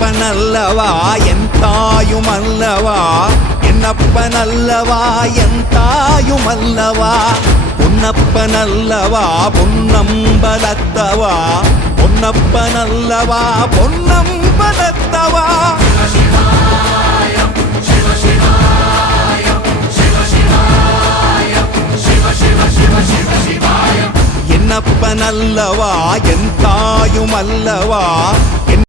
என்னப்பனல்லவா என் தாயுமல்லவா என்னப்பனல்லவா என் தாயுமல்லவா பொன்னப்பனல்லவா பொன்னம்பலத்தவா பொன்னப்பனல்லவா பொன்னம்பலத்தவா என்னப்பனல்லவா என் தாயுமல்லவா